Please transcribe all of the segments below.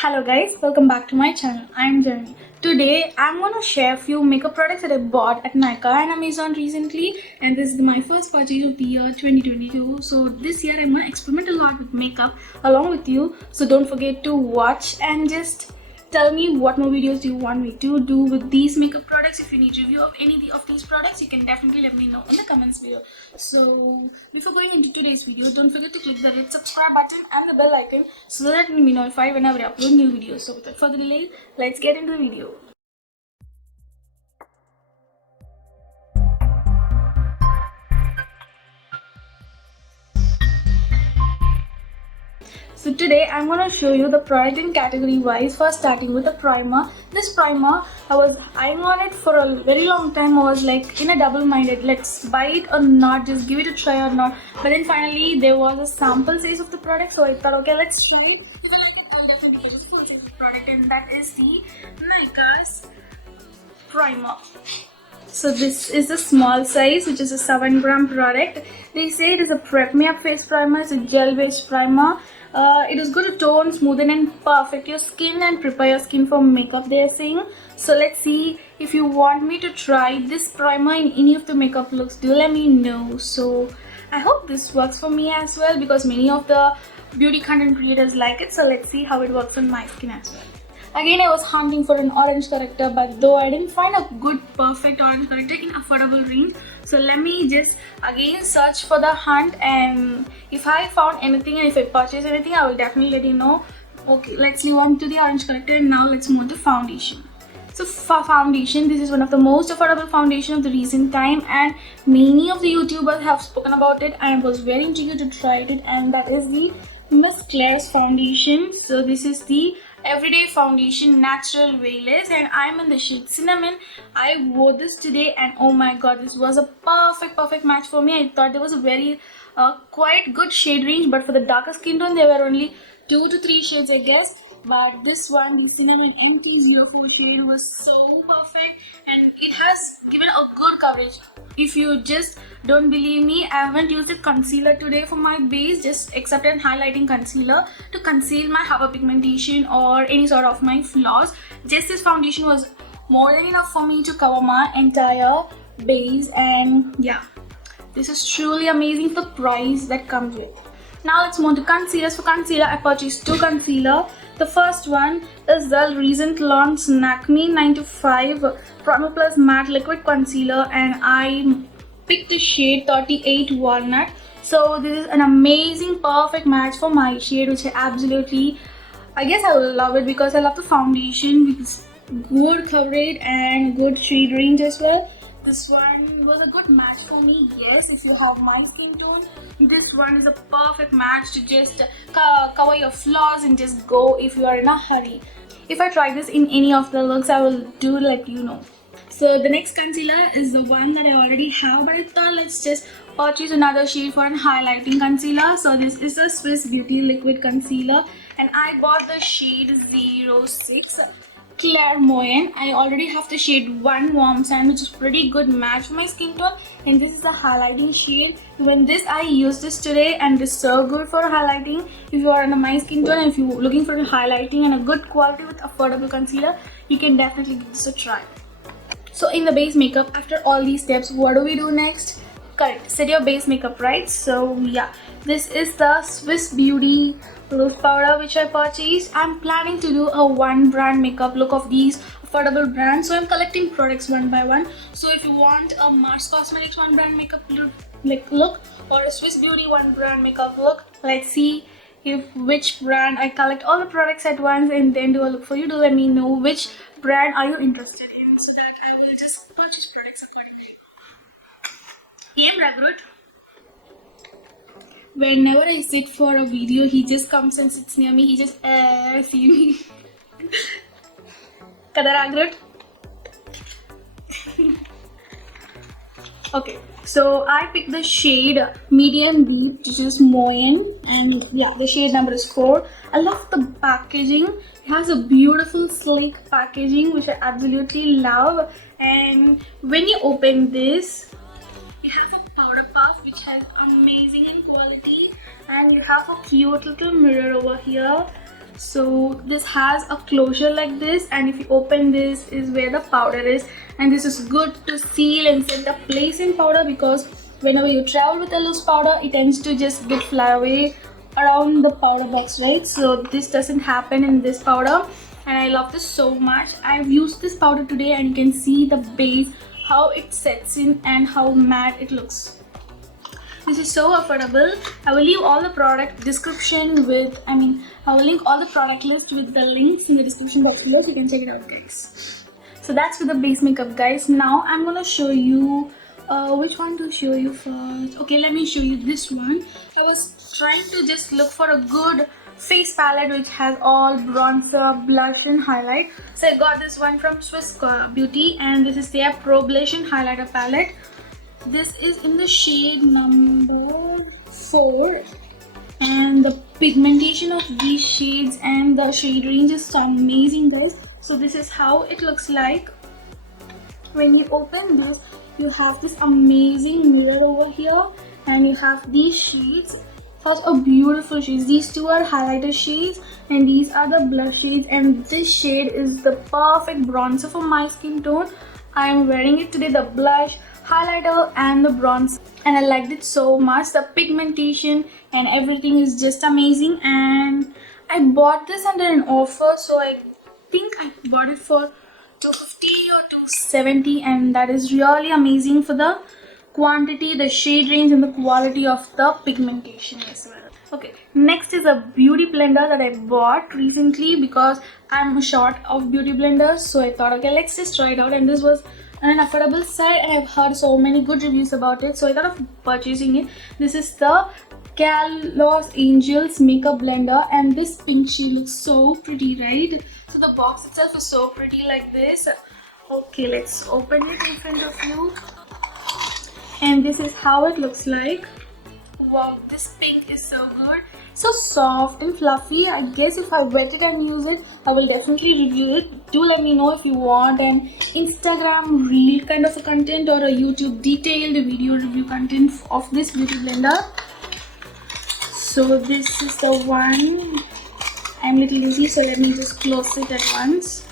Hello guys, welcome back to my channel. I'm Jenny. Today I'm gonna share a few makeup products that I bought at Nykaa and Amazon recently, and this is my first purchase of the year 2022. So this year I'm gonna experiment a lot with makeup along with you. So don't forget to watch and just tell me what more videos do you want me to do with these makeup products. If you need review of any of these products, you can definitely let me know in the comments below. So before going into today's video, don't forget to click the red subscribe button and the bell icon so that you'll be notified whenever I upload new videos. So without further delay, let's get into the video. So today I'm going to show you the product in category wise. First starting with the primer. This primer, I was eyeing on it for a very long time. I was like in a double-minded, let's buy it or not, just give it a try or not. But then finally there was a sample size of the product, so I thought okay, let's try it. If I like it, I'll definitely get a full size of the product, and that is the Nykaa's primer. So this is the small size, which is a 7-gram product. They say it is a prep me up face primer. It's a gel based primer. It is good to tone, smoothen and perfect your skin and prepare your skin for makeup, they are saying. So let's see. If you want me to try this primer in any of the makeup looks, do let me know. So I hope this works for me as well, because many of the beauty content creators like it. So let's see how it works on my skin as well. Again, I was hunting for an orange corrector, but though I didn't find a good perfect orange corrector in affordable range. So let me just again search for the hunt, and if I found anything and if I purchase anything, I will definitely let you know. Okay, let's move on to the orange corrector, and now let's move to foundation. So for foundation, this is one of the most affordable foundation of the recent time, and many of the YouTubers have spoken about it. I was very intrigued to try it, and that is the Miss Claire's foundation. So this is the everyday foundation natural veilless, and I'm in the shade cinnamon. I wore this today, and oh my god, this was a perfect match for me. I thought there was a very quite good shade range, but for the darker skin tone there were only 2 to 3 shades, I guess. But this one, the cinnamon MT04 shade, was so perfect, and it has given a good coverage. If you just don't believe me, I haven't used a concealer today for my base, just except an highlighting concealer to conceal my hyperpigmentation or any sort of my flaws. Just this foundation was more than enough for me to cover my entire base, and yeah, this is truly amazing for the price that comes with. Now let's move to concealers. For concealer, I purchased 2 concealer. The first one is the recent launched Lakme 925 Primer Plus Matte Liquid Concealer, and I picked the shade 38 Walnut. So this is an amazing perfect match for my shade, which I guess I will love it, because I love the foundation with good coverage and good shade range as well. This one was a good match for me. Yes, if you have my skin tone, this one is a perfect match to just cover your flaws and just go if you are in a hurry. If I try this in any of the looks, I will do let you know. So the next concealer is the one that I already have, but I thought let's just purchase another shade for an highlighting concealer. So this is the Swiss Beauty Liquid Concealer, and I bought the shade 06 Clairvoyant. I already have the shade 1 Warm Sand, which is pretty good match for my skin tone, and this is the highlighting shade. When this, I used this today, and it's so good for highlighting. If you are in a my skin tone and if you're looking for highlighting and a good quality with affordable concealer, you can definitely give this a try. So in the base makeup, after all these steps, what do we do next? Correct, set your base makeup, right? So yeah, this is the Swiss Beauty loose powder which I purchased. I'm planning to do a one brand makeup look of these affordable brands, so I'm collecting products one by one. So if you want a Mars Cosmetics one brand makeup look or a Swiss Beauty one brand makeup look, let's see which brand I collect all the products at once and then do a look for you. Do let me know which brand are you interested in, so that I will just purchase products accordingly. Aim Ragrut. Whenever I sit for a video, he just comes and sits near me. He just see me. Kadaragrut. Okay, so I picked the shade medium deep, which is Moyen, and yeah, the shade number is 4. I love the packaging. It has a beautiful sleek packaging, which I absolutely love. And when you open this, you have a powder puff which has amazing in quality, and you have a cute little mirror over here. So this has a closure like this, and if you open, this is where the powder is, and this is good to seal and set the place in powder, because whenever you travel with a loose powder, it tends to just get fly away around the powder box, right? So this doesn't happen in this powder, and I love this so much. I've used this powder today, and you can see the base, how it sets in and how matte it looks. This is so affordable. I will leave all the product description with, I will link all the product list with the links in the description box below, so you can check it out, guys. So that's with the base makeup, guys. Now I'm gonna show you which one to show you first. Okay, let me show you this one. I was trying to just look for a good face palette which has all bronzer, blush and highlight. So I got this one from Swiss Beauty, and this is their Pro Blush and Highlighter palette. This is in the shade number 4, and the pigmentation of these shades and the shade range is so amazing, guys. So this is how it looks like. When you open this, you have this amazing mirror over here, and you have these shades. Such a beautiful shades. These two are highlighter shades, and these are the blush shades, and this shade is the perfect bronzer for my skin tone. I am wearing it today, the blush, highlighter and the bronze, and I liked it so much. The pigmentation and everything is just amazing, and I bought this under an offer, so I think I bought it for $250 or $270, and that is really amazing for the quantity, the shade range and the quality of the pigmentation as well. Okay, next is a beauty blender that I bought recently because I'm short of beauty blenders, so I thought, okay, let's just try it out. And this was on an affordable side, and I've heard so many good reviews about it, so I thought of purchasing it. This is the Losangels makeup blender, and this pink shade looks so pretty, right? So the box itself is so pretty like this. Okay, let's open it in front of you, and this is how it looks like. Wow, this pink is so good, so soft and fluffy. I guess if I wet it and use it, I will definitely review it. Do let me know if you want an Instagram reel kind of a content or a YouTube detailed video review content of this beauty blender. So this is the one. I'm a little lazy, so let me just close it at once.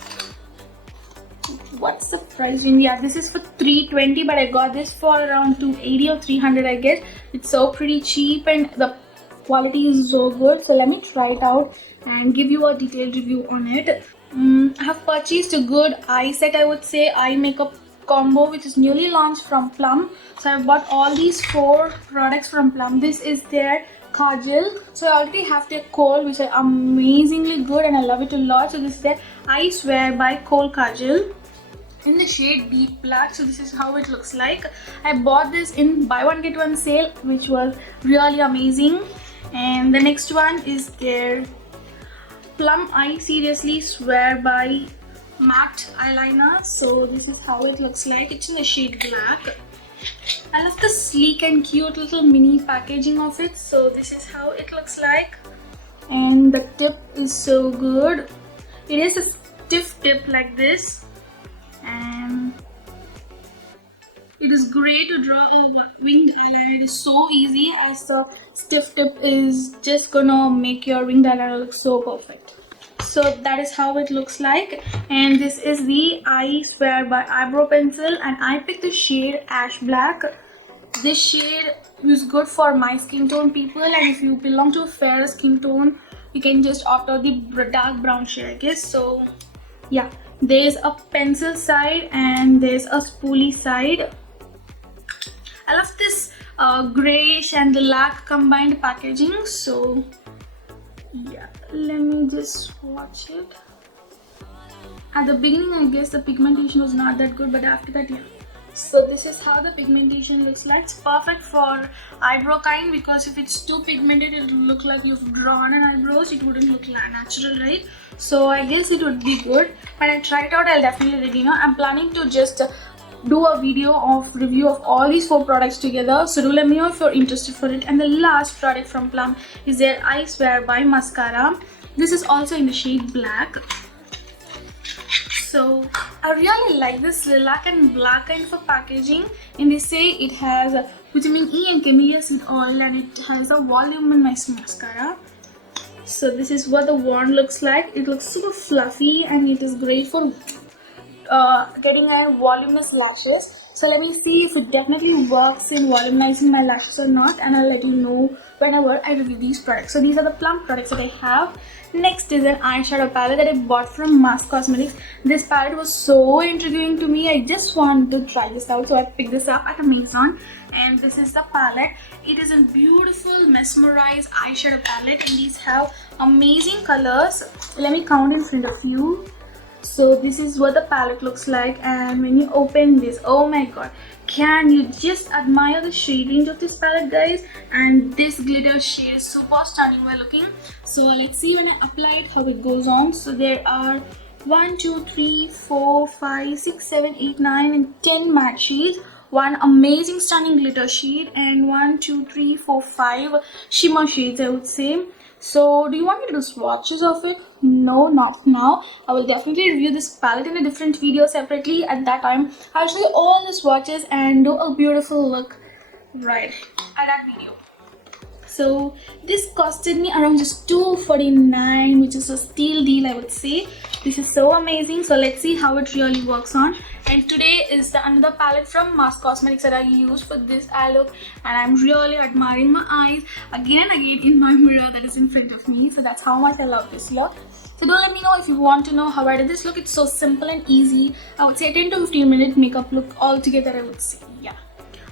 What's the price? Yeah, this is for $320, but I got this for around $280 or $300, I guess. It's so pretty cheap, and the quality is so good. So let me try it out and give you a detailed review on it. I have purchased a good eye set, I would say, eye makeup combo, which is newly launched from Plum. So I bought all these 4 products from Plum. This is their kajal. So I already have their kohl, which are amazingly good, and I love it a lot. So this is their I Swear by Kohl Kajal in the shade Deep Black. So this is how it looks like. I bought this in buy one get one sale, which was really amazing. And the next one is their Plum I Seriously Swear by Matte Eyeliner. So this is how it looks like. It's in the shade Black. I love the sleek and cute little mini packaging of it. So this is how it looks like, and the tip is so good. It is a stiff tip like this, and it is great to draw a winged eyeliner. It is so easy, as the stiff tip is just gonna make your winged eyeliner look so perfect. So that is how it looks like, and this is the I Swear by Eyebrow Pencil, and I picked the shade Ash Black. This shade is good for my skin tone people, and if you belong to a fair skin tone, you can just opt out the dark brown shade, I guess. So yeah, there's a pencil side and there's a spoolie side. I love this grayish and lilac combined packaging. So yeah, let me just swatch it. At the beginning, I guess the pigmentation was not that good, but after that, yeah. So this is how the pigmentation looks like. It's perfect for eyebrow kind, because if it's too pigmented, it will look like you've drawn an eyebrows. It wouldn't look natural, right? So I guess it would be good. When I try it out, I'll definitely let you know. I'm planning to just do a video of review of all these 4 products together, so do let me know if you're interested for it. And the last product from Plum is their I Swear by Mascara. This is also in the shade Black. So I really like this lilac and black kind of packaging, and they say it has vitamin E and camellia seed oil, and it has a voluminous mascara. So this is what the wand looks like. It looks super fluffy and it is great for getting a voluminous lashes. So let me see if it definitely works in volumizing my lashes or not, and I'll let you know whenever I review these products. So these are the Plum products that I have. Next is an eyeshadow palette that I bought from Mass Cosmetics. This palette was so intriguing to me. I just wanted to try this out, so I picked this up at Amazon. And this is the palette. It is a beautiful mesmerized eyeshadow palette, and these have amazing colors. Let me count in front of you. So this is what the palette looks like, and when you open this, oh my god, can you just admire the shade range of this palette, guys? And this glitter shade is super stunning while looking. So let's see when I apply it how it goes on. So there are 1 2 3 4 5 6 7 8 9 and 10 matte shades, one amazing stunning glitter shade, and 1 2 3 4 5 shimmer shades, I would say. So do you want me to do swatches of it? No, not now. I will definitely review this palette in a different video separately. At that time I'll show you all the swatches and do a beautiful look right at that video. So this costed me around just $2.49, which is a steal deal, I would say. This is so amazing. So let's see how it really works on. And today is the another palette from Mass Cosmetics that I use for this eye look, and I'm really admiring my eyes again and again in my mirror that is in front of me. So that's how much I love this look. So do let me know if you want to know how I did this look. It's so simple and easy. I would say 10 to 15 minute makeup look altogether, I would say. Yeah.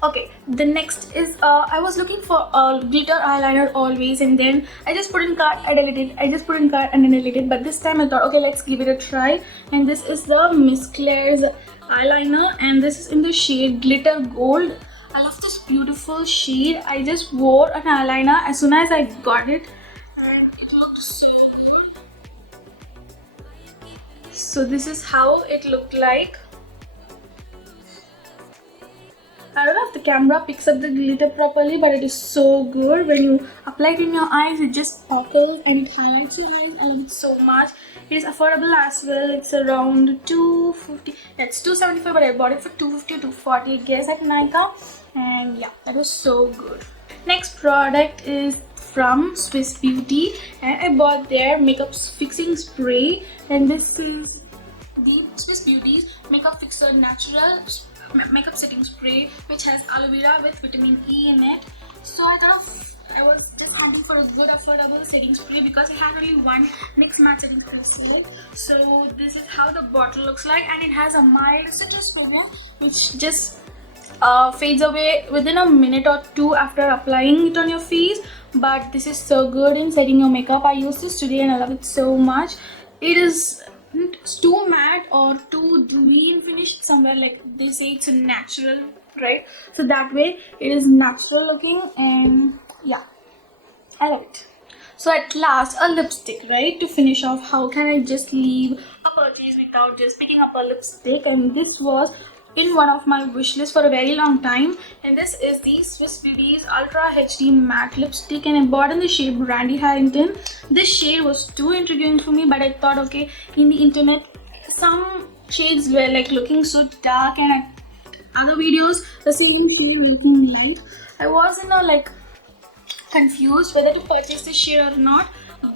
Okay, the next is I was looking for a glitter eyeliner always, and then I just put in cart, I deleted, I just put in cart and then deleted. But this time I thought, okay, let's give it a try. And this is the Miss Claire's eyeliner, and this is in the shade Glitter Gold. I love this beautiful shade. I just wore an eyeliner as soon as I got it, and it looked so good. So this is how it looked like. I don't know if the camera picks up the glitter properly, but it is so good. When you apply it in your eyes, it just sparkles and it highlights your eyes. I love it so much. It is affordable as well. It's around $250. It's $275, but I bought it for $250 or $240, I guess, at Nykaa. And yeah, that was so good. Next product is from Swiss Beauty, and I bought their makeup fixing spray. And this is the Swiss Beauty's Makeup Fixer Natural Makeup Setting Spray, which has aloe vera with vitamin E in it. So I thought I was just hunting for a good affordable setting spray because I had only one NYX matte setting pencil. So this is how the bottle looks like, and it has a mild citrus aroma which just fades away within a minute or two after applying it on your face. But this is so good in setting your makeup. I used this today and I love it so much. It is too matte or too dewy in finish, somewhere like they say it's a natural, right? So that way it is natural looking, and yeah, I love it. So at last, a lipstick, right? To finish off, how can I just leave a purchase without just picking up a lipstick? And this was in one of my wish lists for a very long time, and this is the Swiss Beauty's Ultra HD Matte Lipstick, and I bought in the shade Brandy Harrington. This shade was too intriguing for me, but I thought, okay, in the internet some shades were like looking so dark, and at other videos the same shade looking light. I was in a like confused whether to purchase this shade or not,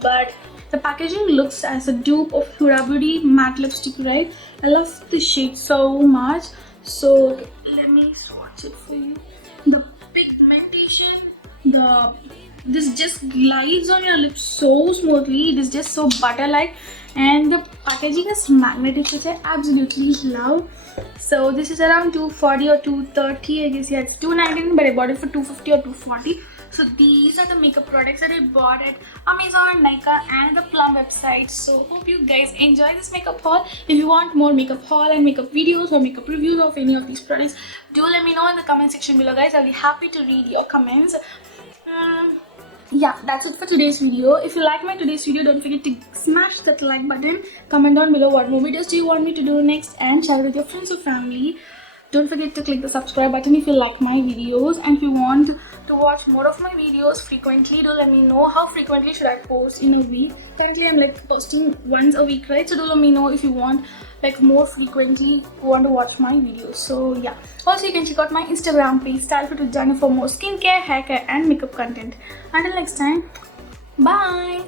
but the packaging looks as a dupe of Huda Beauty matte lipstick, right? I love this shade so much. So let me swatch it for you. The pigmentation, this just glides on your lips so smoothly. It is just so butter-like, and the packaging is magnetic, which I absolutely love. So this is around $240 or $230, I guess. Yeah, it's $219, but I bought it for $250 or $240. So these are the makeup products that I bought at Amazon, Nykaa and the Plum website. So hope you guys enjoy this makeup haul. If you want more makeup haul and makeup videos or makeup reviews of any of these products, do let me know in the comment section below, guys. I'll be happy to read your comments. Yeah, that's it for today's video. If you like my today's video, don't forget to smash that like button. Comment down below what more videos do you want me to do next, and share it with your friends or family. Don't forget to click the subscribe button if you like my videos, and if you want to watch more of my videos frequently, do let me know how frequently should I post in a week. Currently I'm like posting once a week, right? So do let me know if you want like more frequently want to watch my videos. So yeah, also you can check out my Instagram page stylefitwithjanu for more skincare, haircare and makeup content. Until next time, bye.